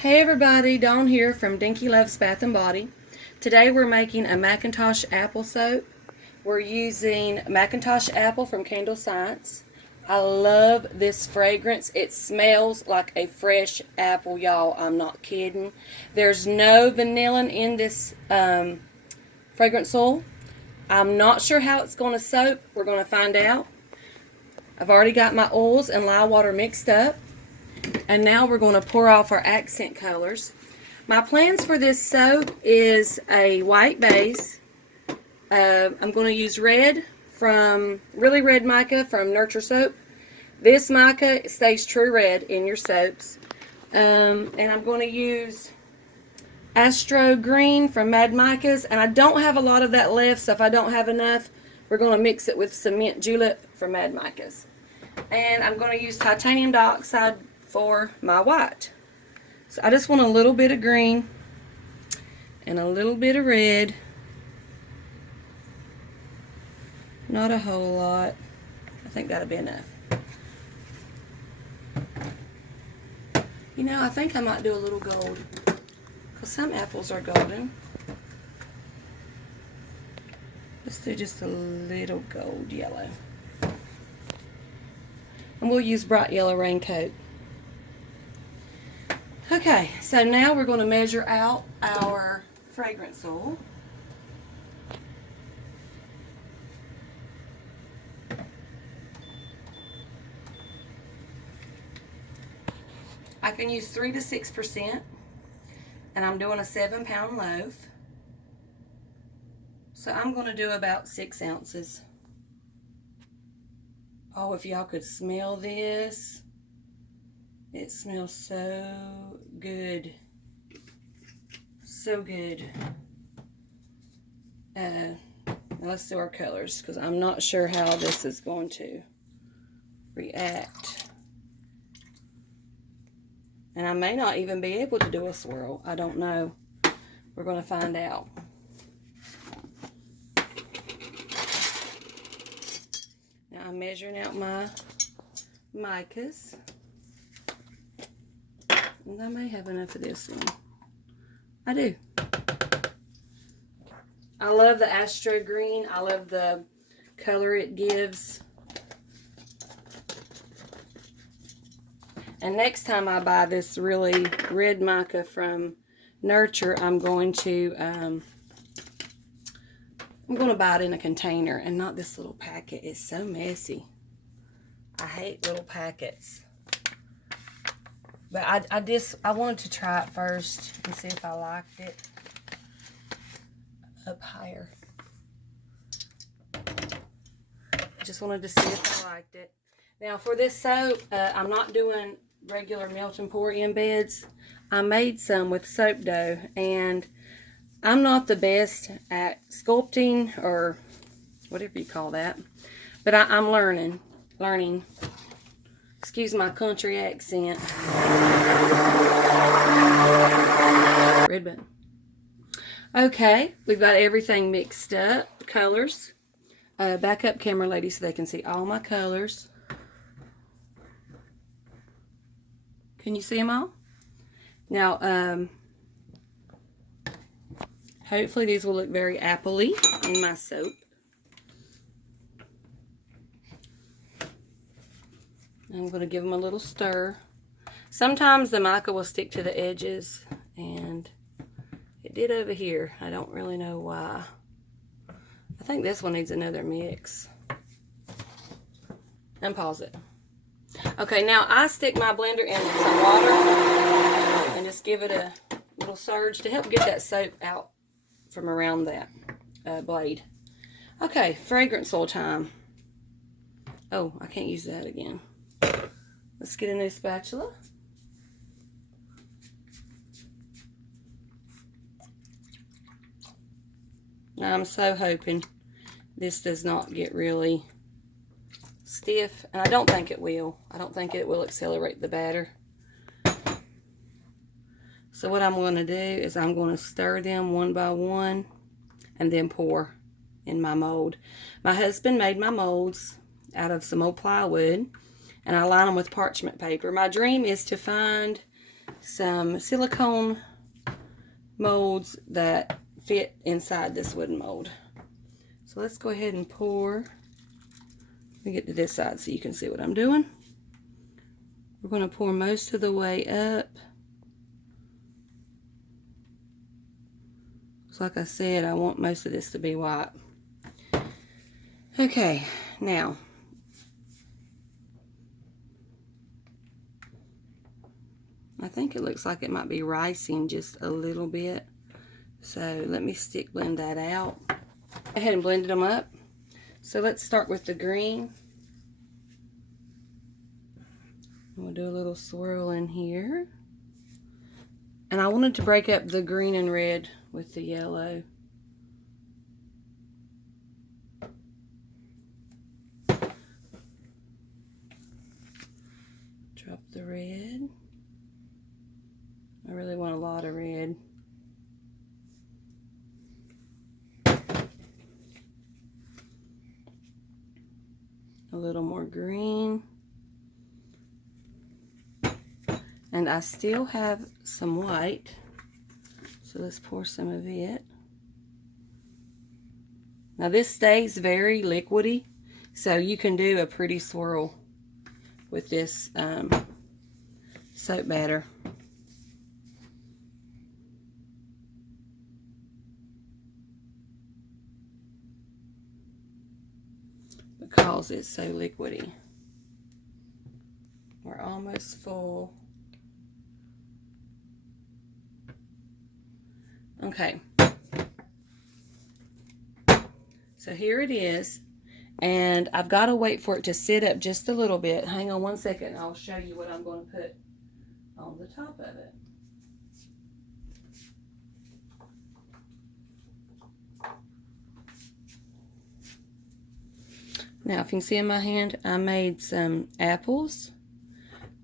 Hey everybody, Dawn here from Dinky Loves Bath and Body. Today we're making a Macintosh apple soap. We're using Macintosh apple from Candle Science. I love this fragrance. It smells like a fresh apple, y'all. I'm not kidding. There's no vanilla in this fragrance oil. I'm not sure how it's going to soap. We're going to find out. I've already got my oils and lye water mixed up. And now we're going to pour off our accent colors. My plans for this soap is a white base. I'm going to use red from Really Red Mica from Nurture Soap. This mica stays true red in your soaps. And I'm going to use Astro Green from Mad Micas. And I don't have a lot of that left, so if I don't have enough, we're going to mix it with some Mint Julep from Mad Micas. And I'm going to use titanium dioxide for my white. So I just want a little bit of green and a little bit of red. Not a whole lot. I think that'll be enough. You know, I think I might do a little gold, because some apples are golden. Let's do just a little gold yellow. And we'll use bright yellow raincoat. Okay, so now we're going to measure out our fragrance oil. I can use 3 to 6%, and I'm doing a 7-pound loaf. So I'm going to do about 6 ounces. Oh, if y'all could smell this. It smells so good. So good. Now let's do our colors, because I'm not sure how this is going to react. And I may not even be able to do a swirl. I don't know. We're going to find out. Now I'm measuring out my micas. And I may have enough of this one. I do. I love the Astro Green. I love the color it gives. And next time I buy this really red mica from Nurture, I'm going to buy it in a container and not this little packet. It's so messy. I hate little packets. But I wanted to try it first and see if I liked it up higher. I just wanted to see if I liked it. Now for this soap, I'm not doing regular melt and pour in beds. I made some with soap dough, and I'm not the best at sculpting or whatever you call that, but I'm learning. Excuse my country accent. Red button. Okay, we've got everything mixed up. Colors. Back up camera, lady, so they can see all my colors. Can you see them all? Now, hopefully these will look very appley in my soap. I'm going to give them a little stir. Sometimes the mica will stick to the edges, and it did over here. I don't really know why. I think this one needs another mix. And pause it. Okay, now I stick my blender in with some water and just give it a little surge to help get that soap out from around that blade. Okay, fragrance oil time. Oh, I can't use that again. Let's get a new spatula. I'm so hoping this does not get really stiff, and I don't think it will. I don't think it will accelerate the batter. So what I'm going to do is I'm going to stir them one by one and then pour in my mold. My husband made my molds out of some old plywood, and I line them with parchment paper. My dream is to find some silicone molds that fit inside this wooden mold. So let's go ahead and pour. Let me get to this side so you can see what I'm doing. We're going to pour most of the way up. So like I said, I want most of this to be white. Okay, now I think it looks like it might be ricing just a little bit. So let me stick blend that out. Go ahead and blend them up. So let's start with the green. We'll do a little swirl in here. And I wanted to break up the green and red with the yellow. Drop the red. I really want a lot of red. A little more green. And I still have some white, so let's pour some of it. Now this stays very liquidy, so you can do a pretty swirl with this soap batter. Because it's so liquidy. We're almost full. Okay, so here it is, and I've got to wait for it to sit up just a little bit. Hang on one second, I'll show you what I'm going to put on the top of it. Now, if you can see in my hand, I made some apples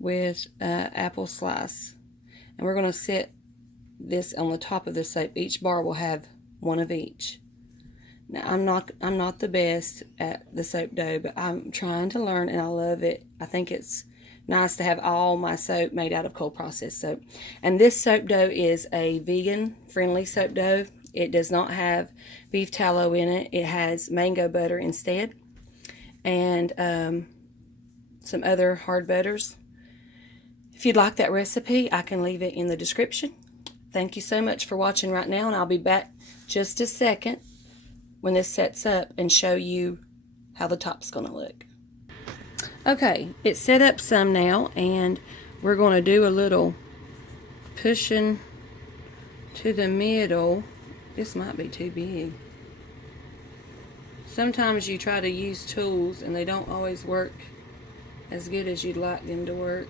with apple slice, and we're going to set this on the top of the soap. Each bar will have one of each. Now I'm not the best at the soap dough, but I'm trying to learn and I love it. I think it's nice to have all my soap made out of cold processed soap. And this soap dough is a vegan friendly soap dough. It does not have beef tallow in it. It has mango butter instead, and some other hard butters. If you'd like that recipe, I can leave it in the description. Thank you so much for watching right now, and I'll be back just a second when this sets up and show you how the top's going to look. Okay, it's set up some now, and we're going to do a little pushing to the middle. This might be too big. Sometimes you try to use tools and they don't always work as good as you'd like them to work.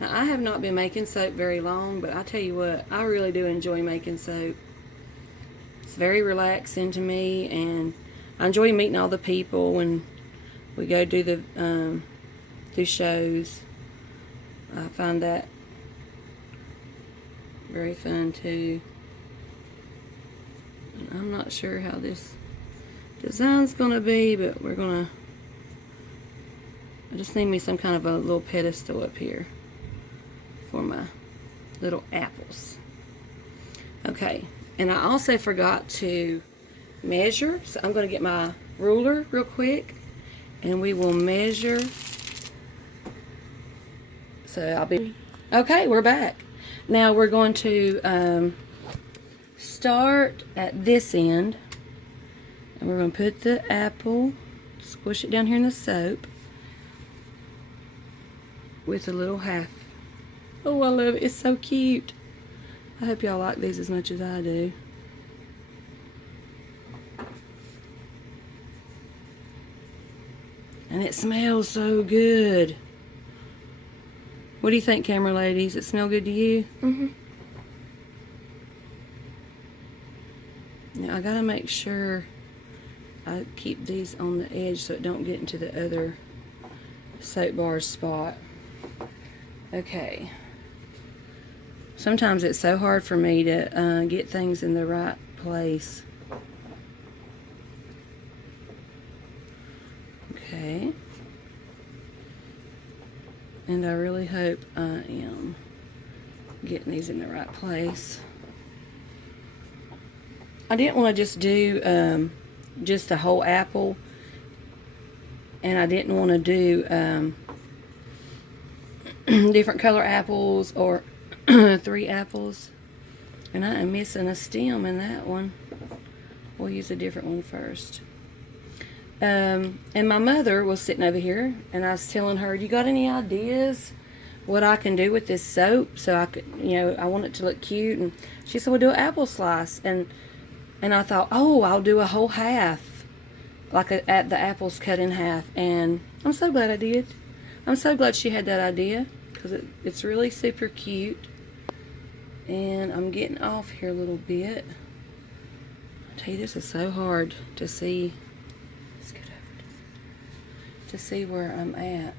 Now, I have not been making soap very long, but I tell you what, I really do enjoy making soap. It's very relaxing to me, and I enjoy meeting all the people when we go do the do shows. I find that very fun too. And I'm not sure how this design's gonna be, but I just need me some kind of a little pedestal up here for my little apples. Okay, and I also forgot to measure, so I'm going to get my ruler real quick and we will measure. So I'll be okay. We're back. Now we're going to start at this end, and we're going to put the apple, squish it down here in the soap with a little half. Oh, I love it. It's so cute. I hope y'all like these as much as I do. And it smells so good. What do you think, camera ladies? It smell good to you? Mm-hmm. Now I gotta make sure I keep these on the edge so it don't get into the other soap bar spot. Okay. Sometimes it's so hard for me to get things in the right place. Okay. And I really hope I am getting these in the right place. I didn't want to just do just a whole apple, and I didn't want to do different color apples or 3 apples. And I am missing a stem in that one. We'll use a different one first. And my mother was sitting over here, and I was telling her, you got any ideas what I can do with this soap so I could, I want it to look cute? And she said, well, do an apple slice. And I thought, oh, I'll do a whole half, like the apples cut in half. And I'm so glad I did. I'm so glad she had that idea, because it's really super cute. And I'm getting off here a little bit. I tell you, this is so hard to see. Let's get over this. To see where I'm at.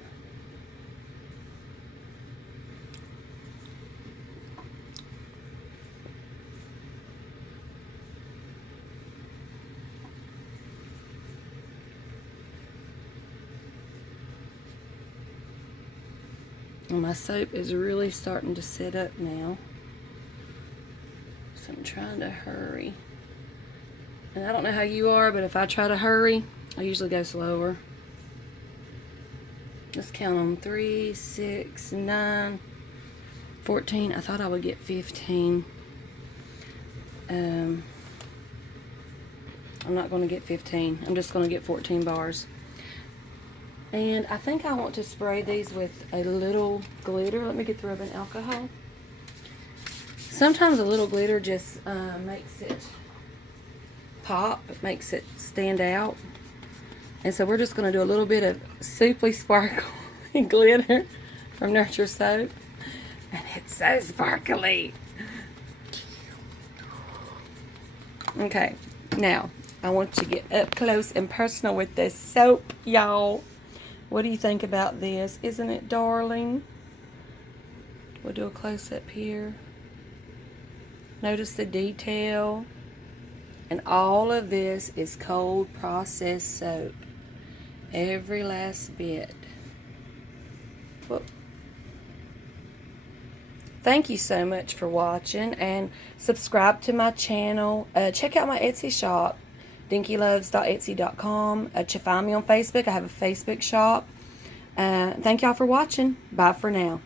And my soap is really starting to set up now. So I'm trying to hurry. And I don't know how you are, but if I try to hurry, I usually go slower. Let's count on 3, 6, 9, 14. I thought I would get 15. I'm not going to get 15. I'm just going to get 14 bars. And I think I want to spray these with a little glitter. Let me get the rubbing alcohol. Sometimes a little glitter just makes it pop. It makes it stand out. And so we're just going to do a little bit of Souply Sparkle glitter from Nurture Soap. And it's so sparkly. Okay, now I want to get up close and personal with this soap, y'all. What do you think about this? Isn't it darling? We'll do a close-up here. Notice the detail. And all of this is cold processed soap. Every last bit. Whoop. Thank you so much for watching, and subscribe to my channel. Check out my Etsy shop, dinkyloves.etsy.com. Find me on Facebook. I have a Facebook shop. Thank y'all for watching. Bye for now.